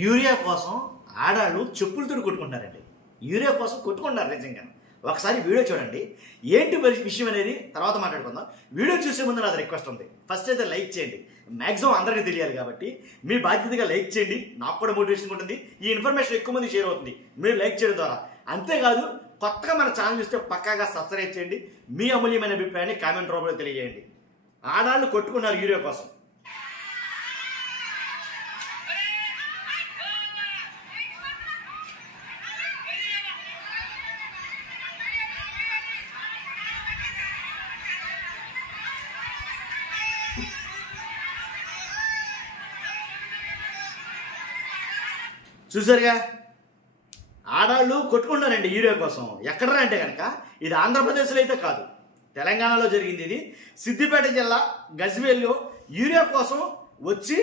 Urea కోసం ఆడాళ్ళు చెప్పులతో కొట్టుకుంటారండి. Urea కోసం కొట్టుకుంటారు నిజంగా. ఒకసారి వీడియో చూడండి, ఏంటి విషయం అనేది తర్వాత మాట్లాడుకుందాం. వీడియో చూసే ముందు నాది రిక్వెస్ట్ ఉంది, ఫస్ట్ అయితే లైక్ చేయండి. మ్యాక్సిమం అందరికీ తెలియాలి కాబట్టి మీ బాధ్యతగా లైక్ చేయండి. నాకు కూడా మోటివేషన్ ఉంటుంది, ఈ ఇన్ఫర్మేషన్ ఎక్కువ మంది షేర్ అవుతుంది మీరు లైక్ చేయడం ద్వారా. అంతేకాదు కొత్తగా మన ఛానల్ చూస్తే పక్కాగా సబ్స్క్రైబ్ చేయండి. మీ అమూల్యమైన అభిప్రాయాన్ని కామెంట్ రూపంలో తెలియజేయండి. ఆడాళ్ళు కొట్టుకున్నారు యూరియా కోసం. చూసారుగా, ఆడాళ్ళు కొట్టుకుంటారండి యూరియా కోసం. ఎక్కడరా అంటే కనుక ఇది ఆంధ్రప్రదేశ్లో అయితే కాదు, తెలంగాణలో జరిగింది. ఇది సిద్దిపేట జిల్లా గజ్వేల్లో యూరియా కోసం వచ్చి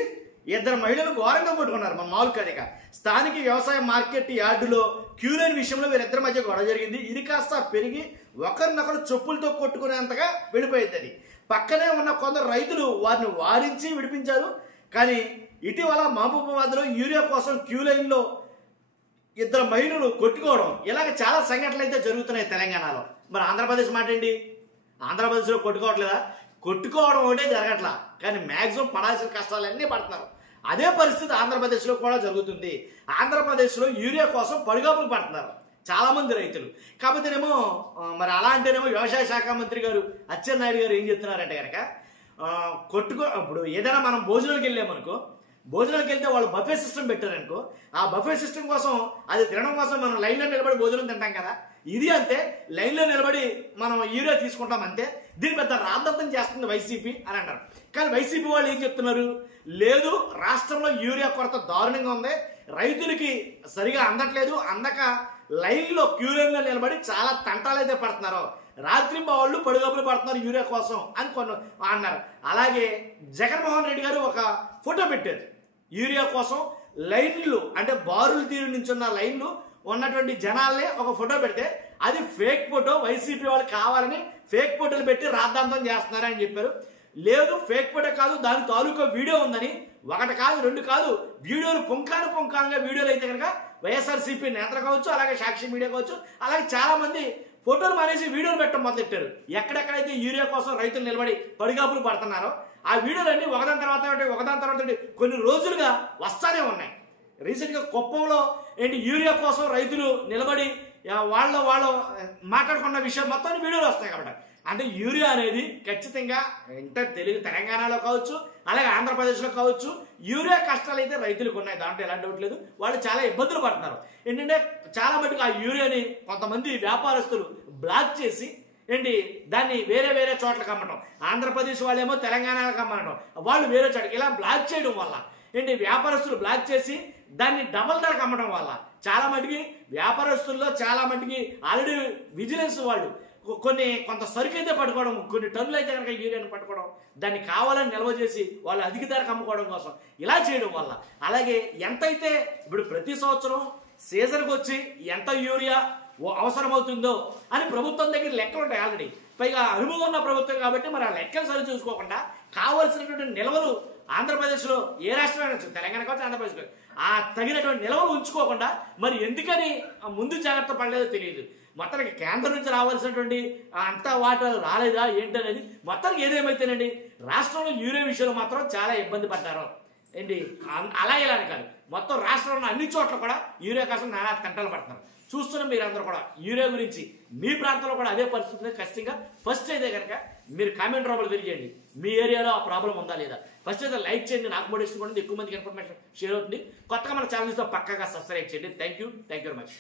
ఇద్దరు మహిళలు ఘోరంగా కొట్టుకున్నారు. మన మామూలు కనుక స్థానిక వ్యవసాయ మార్కెట్ యార్డులో క్యూ లైన్ విషయంలో వీరిద్దరి మధ్య గొడవ జరిగింది. ఇది కాస్త పెరిగి ఒకరినొకరు చెప్పులతో కొట్టుకునేంతగా వెళ్ళిపోయింది. అది పక్కనే ఉన్న కొందరు రైతులు వారిని వారించి విడిపించారు. కానీ ఇటీవల మహబూబాబాద్లో యూరియా కోసం క్యూ లైన్లో ఇద్దరు మహిళలు కొట్టుకోవడం, ఇలాగ చాలా సంఘటనలు అయితే జరుగుతున్నాయి తెలంగాణలో. మరి ఆంధ్రప్రదేశ్ మాట ఏంటి? ఆంధ్రప్రదేశ్లో కొట్టుకోవట్లేదా? కొట్టుకోవడం ఒకటే జరగట్లా, కానీ మ్యాక్సిమం పడాల్సిన కష్టాలన్నీ పడుతున్నారు. అదే పరిస్థితి ఆంధ్రప్రదేశ్లో కూడా జరుగుతుంది. ఆంధ్రప్రదేశ్లో యూరియా కోసం పడిగాపులు పడుతున్నారు చాలా మంది రైతులు. కాకపోతేనేమో మరి అలా అంటేనేమో వ్యవసాయ శాఖ మంత్రి గారు అచ్చెన్నాయుడు గారు ఏం చెప్తున్నారంటే కనుక ఇప్పుడు ఏదైనా మనం భోజనాలకు వెళ్ళామనుకో, భోజనాలకు వెళ్తే వాళ్ళు బఫే సిస్టమ్ పెట్టారనుకో, ఆ బఫే సిస్టమ్ కోసం అది తినడం కోసం మనం లైన్లో నిలబడి భోజనం తింటాం కదా, ఇది అంతే. లైన్లో నిలబడి మనం యూరియా తీసుకుంటాం అంతే. దీని పెద్ద రాద్ధాంతం చేస్తుంది వైసీపీ అని అంటారు. కానీ వైసీపీ వాళ్ళు ఏం చెప్తున్నారు? లేదు, రాష్ట్రంలో యూరియా కొరత దారుణంగా ఉంది, రైతులకి సరిగా అందట్లేదు, అందక లైన్లో క్యూ లైన్లో నిలబడి చాలా తంటాలైతే పడుతున్నారు, రాత్రి వాళ్ళు పడుగోపులు పడుతున్నారు యూరియా కోసం అని కొన్ని అన్నారు. అలాగే జగన్మోహన్ రెడ్డి గారు ఒక ఫోటో పెట్టారు. యూరియా కోసం లైన్లు అంటే బారులు తీరు నుంచున్న లైన్లు ఉన్నటువంటి జనాల్ని ఒక ఫోటో పెడితే అది ఫేక్ ఫోటో, వైసీపీ వాళ్ళు కావాలని ఫేక్ ఫోటోలు పెట్టి రాద్ధాంతం చేస్తున్నారని చెప్పారు. లేదు, ఫేక్ ఫోటో కాదు, దాని తాలూకా వీడియో ఉందని. ఒకటి కాదు, రెండు కాదు, వీడియోలు పుంఖానుగా వీడియోలు అయితే కనుక వైఎస్ఆర్సీపీ నేతలు కావచ్చు, అలాగే సాక్షి మీడియా కావచ్చు, అలాగే చాలా మంది ఫోటోలు మానేసి వీడియోలు పెట్టడం మొదలెట్టారు. ఎక్కడెక్కడైతే యూరియా కోసం రైతులు నిలబడి పడిగాపులు పడుతున్నారో ఆ వీడియోలన్నీ ఒకదాని తర్వాత కొన్ని రోజులుగా వస్తానే ఉన్నాయి. రీసెంట్గా కుప్పంలో యూరియా కోసం రైతులు నిలబడి వాళ్ళు మాట్లాడుకున్న విషయం మొత్తం వీడియోలు వస్తాయి. కాబట్టి అంటే యూరియా అనేది ఖచ్చితంగా తెలంగాణలో కావచ్చు, అలాగే ఆంధ్రప్రదేశ్లో కావచ్చు, యూరియా కష్టాలు అయితే రైతులకు ఉన్నాయి, దాంట్లో ఎలాంటి డౌట్ లేదు. వాళ్ళు చాలా ఇబ్బందులు పడుతున్నారు. ఏంటంటే చాలా మటుకు ఆ యూరియాని కొంతమంది వ్యాపారస్తులు బ్లాక్ చేసి దాన్ని వేరే చోట్లకు అమ్మటం, ఆంధ్రప్రదేశ్ వాళ్ళేమో తెలంగాణకు అమ్మటం, వాళ్ళు వేరే చోటకి ఇలా బ్లాక్ చేయడం వల్ల వ్యాపారస్తులు బ్లాక్ చేసి దాన్ని డబల్ ధరకు అమ్మడం వల్ల చాలా మటుకి వ్యాపారస్తుల్లో చాలా మటుకి ఆల్రెడీ విజిలెన్స్ వాళ్ళు కొంత సరుకు అయితే పట్టుకోవడం, కొన్ని టన్నులు అయితే కనుక యూరియాని పట్టుకోవడం, దాన్ని కావాలని నిల్వ చేసి వాళ్ళు అధిక ధరకు అమ్ముకోవడం కోసం ఇలా చేయడం వల్ల, అలాగే ఎంతైతే ఇప్పుడు ప్రతి సంవత్సరం సీజన్కి వచ్చి ఎంత యూరియా అవసరమవుతుందో అని ప్రభుత్వం దగ్గర లెక్కలు ఉంటాయి ఆల్రెడీ. పైగా అనుభవం ఉన్న ప్రభుత్వం కాబట్టి మరి ఆ లెక్కలు సరి చూసుకోకుండా కావాల్సినటువంటి నిల్వలు ఆంధ్రప్రదేశ్లో ఏ రాష్ట్రమైనా తెలంగాణ కావచ్చు, ఆంధ్రప్రదేశ్ ఆ తగినటువంటి నిల్వలు ఉంచుకోకుండా మరి ఎందుకని ముందు జాగ్రత్త పడలేదో తెలియదు. మొత్తానికి కేంద్రం నుంచి రావాల్సినటువంటి అంత వాటర్ రాలేదా ఏంటనేది మొత్తానికి ఏదేమైతేనండి రాష్ట్రంలో యూరియా విషయంలో మాత్రం చాలా ఇబ్బంది పడ్డారు. అలా ఇలా కాదు, మొత్తం రాష్ట్రంలో అన్ని చోట్ల కూడా యూరియా కోసం నానా తంటలు పడుతున్నారు. చూస్తున్న మీరందరూ కూడా యూరియా గురించి మీ ప్రాంతంలో కూడా అదే పరిస్థితి. ఖచ్చితంగా ఫస్ట్ అయితే కనుక మీరు కామెంట్ రూపంలో తెలియజేయండి, మీ ఏరియాలో ఆ ప్రాబ్లం ఉందా లేదా. ఫస్ట్ అయితే లైక్ చేయండి, నాకు మోటివేషన్ కూడా ఎక్కువ మందికి ఇన్ఫర్మేషన్ షేర్ అవుతుంది. కొత్తగా మన ఛానల్ పక్కాగా సబ్స్క్రైబ్ చేయండి. Thank you very much.